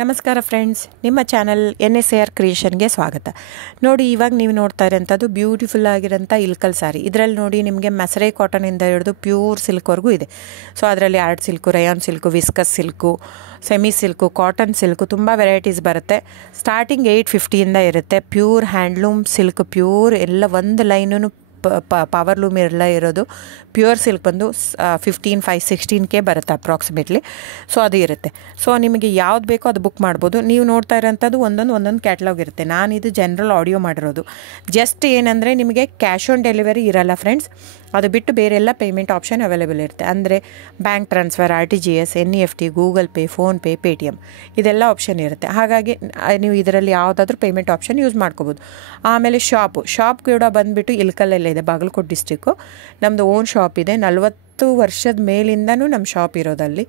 ನಮಸ್ಕಾರ ಫ್ರೆಂಡ್ಸ್, ನಿಮ್ಮ channel NSAR ಕ್ರಿಯೇಷನ್ಗೆ ಸ್ವಾಗತ. ನೋಡಿ, ಇವಾಗ ನೀವು ನೋಡ್ತಾ ಇರೋಂಥದ್ದು ಬ್ಯೂಟಿಫುಲ್ ಆಗಿರೋಂಥ ಇಲ್ಕಲ್ ಸಾರಿ. ಇದರಲ್ಲಿ ನೋಡಿ ನಿಮಗೆ ಮಸರೈ ಕಾಟನಿಂದ ಹಿಡಿದು ಪ್ಯೂರ್ ಸಿಲ್ಕ್ವರೆಗೂ ಇದೆ. ಸೊ ಅದರಲ್ಲಿ art silk, Riyan silk, viscus silk, semi silk, cotton silk ತುಂಬ ವೆರೈಟೀಸ್ ಬರುತ್ತೆ. ಸ್ಟಾರ್ಟಿಂಗ್ 850ಇಂದ ಇರುತ್ತೆ. ಪ್ಯೂರ್ ಹ್ಯಾಂಡ್ಲೂಮ್ ಸಿಲ್ಕ್, ಪ್ಯೂರ್ ಎಲ್ಲ ಒಂದು ಲೈನೂ ಪವರ್ ಲೂಮ್ ಎಲ್ಲ ಇರೋದು. ಪ್ಯೂರ್ ಸಿಲ್ಕ್ ಬಂದು 15,516K ಬರುತ್ತೆ ಅಪ್ರಾಕ್ಸಿಮೇಟ್ಲಿ. ಸೊ ಅದು ಇರುತ್ತೆ. ಸೊ ನಿಮಗೆ ಯಾವ್ದು ಬೇಕೋ ಅದು ಬುಕ್ ಮಾಡ್ಬೋದು. ನೀವು ನೋಡ್ತಾ ಇರೋಂಥದ್ದು ಒಂದೊಂದು ಕ್ಯಾಟ್ಲಾಗ್ ಇರುತ್ತೆ. ನಾನಿದು ಜನರಲ್ ಆಡಿಯೋ ಮಾಡಿರೋದು. ಜಸ್ಟ್ ಏನಂದರೆ ನಿಮಗೆ ಕ್ಯಾಶ್ ಆನ್ ಡೆಲಿವರಿ ಇರಲ್ಲ ಫ್ರೆಂಡ್ಸ್. ಅದು ಬಿಟ್ಟು ಬೇರೆಲ್ಲ ಪೇಮೆಂಟ್ ಆಪ್ಷನ್ ಅವೈಲೇಬಲ್ ಇರುತ್ತೆ. ಅಂದರೆ bank transfer, RTGS, NEFT, Google pay, PhonePe, Paytm ಇದೆಲ್ಲ ಆಪ್ಷನ್ ಇರುತ್ತೆ. ಹಾಗಾಗಿ ನೀವು ಇದರಲ್ಲಿ ಯಾವುದಾದ್ರೂ ಪೇಮೆಂಟ್ ಆಪ್ಷನ್ ಯೂಸ್ ಮಾಡ್ಕೋಬೋದು. ಆಮೇಲೆ ಶಾಪ್ ಕೂಡ ಬಂದುಬಿಟ್ಟು ಇಲ್ಕಲ್ಲೇ ಇದೆ, ಬಾಗಲಕೋಟೆ ಡಿಸ್ಟ್ರಿಕ್ಕು. ನಮ್ಮದು ಓನ್ ಶಾಪ್ ಇದೆ. 40 ವರ್ಷದ ಮೇಲಿಂದನೂ ನಮ್ಮ ಶಾಪ್ ಇರೋದಲ್ಲಿ.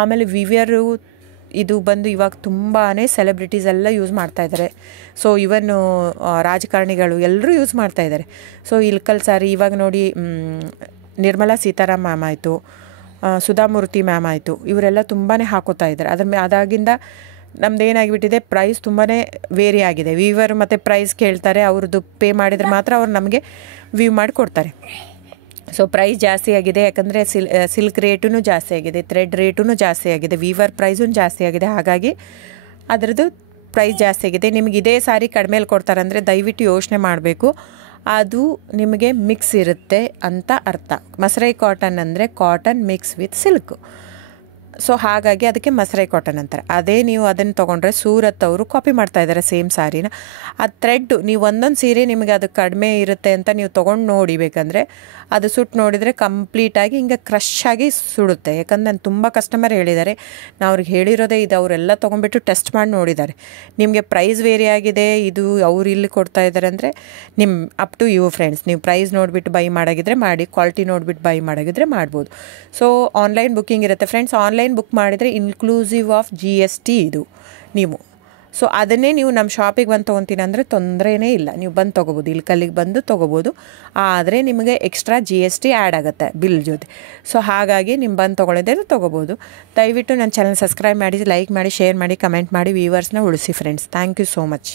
ಆಮೇಲೆ ವಿವಿಯರು ಇದು ಬಂದು ಇವಾಗ ತುಂಬಾ ಸೆಲೆಬ್ರಿಟೀಸ್ ಎಲ್ಲ ಯೂಸ್ ಮಾಡ್ತಾಯಿದ್ದಾರೆ. ಸೊ ಇವನ್ ರಾಜಕಾರಣಿಗಳು ಎಲ್ಲರೂ ಯೂಸ್ ಮಾಡ್ತಾಯಿದ್ದಾರೆ. ಸೊ ಇಲ್ಕಲ್ ಸಾರಿ ಇವಾಗ ನೋಡಿ, ನಿರ್ಮಲಾ ಸೀತಾರಾಮ್ ಮ್ಯಾಮ್ ಆಯಿತು, ಸುಧಾಮೂರ್ತಿ ಮ್ಯಾಮ್ ಆಯಿತು, ಇವರೆಲ್ಲ ತುಂಬಾ ಹಾಕೋತಾ ಇದ್ದಾರೆ. ಅದಾಗಿಂದ ನಮ್ದು ಏನಾಗಿಬಿಟ್ಟಿದೆ, ಪ್ರೈಸ್ ತುಂಬಾ ವೇರಿ ಆಗಿದೆ. ವೀವರ್ ಮತ್ತು ಪ್ರೈಸ್ ಕೇಳ್ತಾರೆ, ಅವ್ರದ್ದು ಪೇ ಮಾಡಿದರೆ ಮಾತ್ರ ಅವ್ರು ನಮಗೆ ವ್ಯೂ ಮಾಡಿ ಕೊಡ್ತಾರೆ. ಸೊ ಪ್ರೈಸ್ ಜಾಸ್ತಿ ಆಗಿದೆ, ಯಾಕಂದರೆ ಸಿಲ್ಕ್ ರೇಟೂ ಜಾಸ್ತಿ ಆಗಿದೆ, ಥ್ರೆಡ್ ರೇಟೂ ಜಾಸ್ತಿ ಆಗಿದೆ, ವೀವರ್ ಪ್ರೈಸೂ ಜಾಸ್ತಿ ಆಗಿದೆ. ಹಾಗಾಗಿ ಅದರದ್ದು ಪ್ರೈಸ್ ಜಾಸ್ತಿ ಆಗಿದೆ. ನಿಮಗೆ ಇದೇ ಸಾರಿ ಕಡಿಮೆಲಿ ಕೊಡ್ತಾರಂದರೆ ದಯವಿಟ್ಟು ಯೋಚನೆ ಮಾಡಬೇಕು. ಅದು ನಿಮಗೆ ಮಿಕ್ಸ್ ಇರುತ್ತೆ ಅಂತ ಅರ್ಥ. ಮಸರೈ ಕಾಟನ್ ಅಂದರೆ cotton mix with silk. So ಹಾಗಾಗಿ ಅದಕ್ಕೆ ಮಸರೈ ಕಾಟನ್ ಅಂತಾರೆ. ಅದೇ ನೀವು ಅದನ್ನು ತೊಗೊಂಡ್ರೆ ಸೂರತ್ ಅವರು ಕಾಪಿ ಮಾಡ್ತಾಯಿದ್ದಾರೆ ಸೇಮ್ ಸಾರಿನ. ಅದು ಥ್ರೆಡ್ಡು ನೀವು ಒಂದೊಂದು ಸೀರೆ ನಿಮಗೆ ಅದು ಕಡಿಮೆ ಇರುತ್ತೆ ಅಂತ ನೀವು ತೊಗೊಂಡು ನೋಡಿಬೇಕಂದ್ರೆ ಅದು ಸುಟ್ಟು ನೋಡಿದರೆ ಕಂಪ್ಲೀಟಾಗಿ ಹಿಂಗೆ ಕ್ರಶ್ ಆಗಿ ಸುಡುತ್ತೆ. ಯಾಕಂದ್ರೆ ನಾನು ತುಂಬ ಕಸ್ಟಮರ್ ಹೇಳಿದ್ದಾರೆ, ನಾವು ಅವ್ರಿಗೆ ಹೇಳಿರೋದೇ ಇದು. ಅವರೆಲ್ಲ ತೊಗೊಂಡ್ಬಿಟ್ಟು ಟೆಸ್ಟ್ ಮಾಡಿ ನೋಡಿದ್ದಾರೆ. ನಿಮಗೆ ಪ್ರೈಸ್ ವೇರಿ ಆಗಿದೆ, ಇದು ಅವ್ರು ಇಲ್ಲಿ ಕೊಡ್ತಾ ಇದ್ದಾರೆ ಅಂದರೆ ನಿಮ್ಮ ಅಪ್ ಟು ಯು ಫ್ರೆಂಡ್ಸ್. ನೀವು ಪ್ರೈಸ್ ನೋಡಿಬಿಟ್ಟು ಬೈ ಮಾಡೋಗಿದ್ರೆ ಮಾಡಿ, ಕ್ವಾಲಿಟಿ ನೋಡಿಬಿಟ್ಟು ಬೈ ಮಾಡೋಗಿದ್ರೆ ಮಾಡ್ಬೋದು. ಸೊ ಆನ್ಲೈನ್ ಬುಕ್ಕಿಂಗ್ ಇರುತ್ತೆ ಫ್ರೆಂಡ್ಸ್. ಆನ್ಲೈನ್ ಬುಕ್ ಮಾಡಿದರೆ ಇನ್ಕ್ಲೂಸಿವ್ ಆಫ್ GST ಇದು ನೀವು. ಸೊ ಅದನ್ನೇ ನೀವು ನಮ್ಮ ಶಾಪಿಗೆ ಬಂದು ತೊಗೊತೀನಿ ಅಂದರೆ ತೊಂದರೆನೇ ಇಲ್ಲ, ನೀವು ಬಂದು ತೊಗೋಬೋದು, ಇಲ್ಕಲ್ಲಿಗೆ ಬಂದು ತೊಗೋಬೋದು. ಆದರೆ ನಿಮಗೆ ಎಕ್ಸ್ಟ್ರಾ GST ಆ್ಯಡ್ ಆಗುತ್ತೆ ಬಿಲ್ ಜೊತೆ. ಸೊ ಹಾಗಾಗಿ ನೀವು ಬಂದು ತೊಗೊಳ್ಳೋದೇ ತೊಗೋಬೋದು. ದಯವಿಟ್ಟು ನನ್ನ ಚಾನಲ್ ಸಬ್ಸ್ಕ್ರೈಬ್ ಮಾಡಿ, ಲೈಕ್ ಮಾಡಿ, ಶೇರ್ ಮಾಡಿ, ಕಮೆಂಟ್ ಮಾಡಿ, ವ್ಯೂವರ್ಸ್ನ ಉಳಿಸಿ friends. Thank you so much.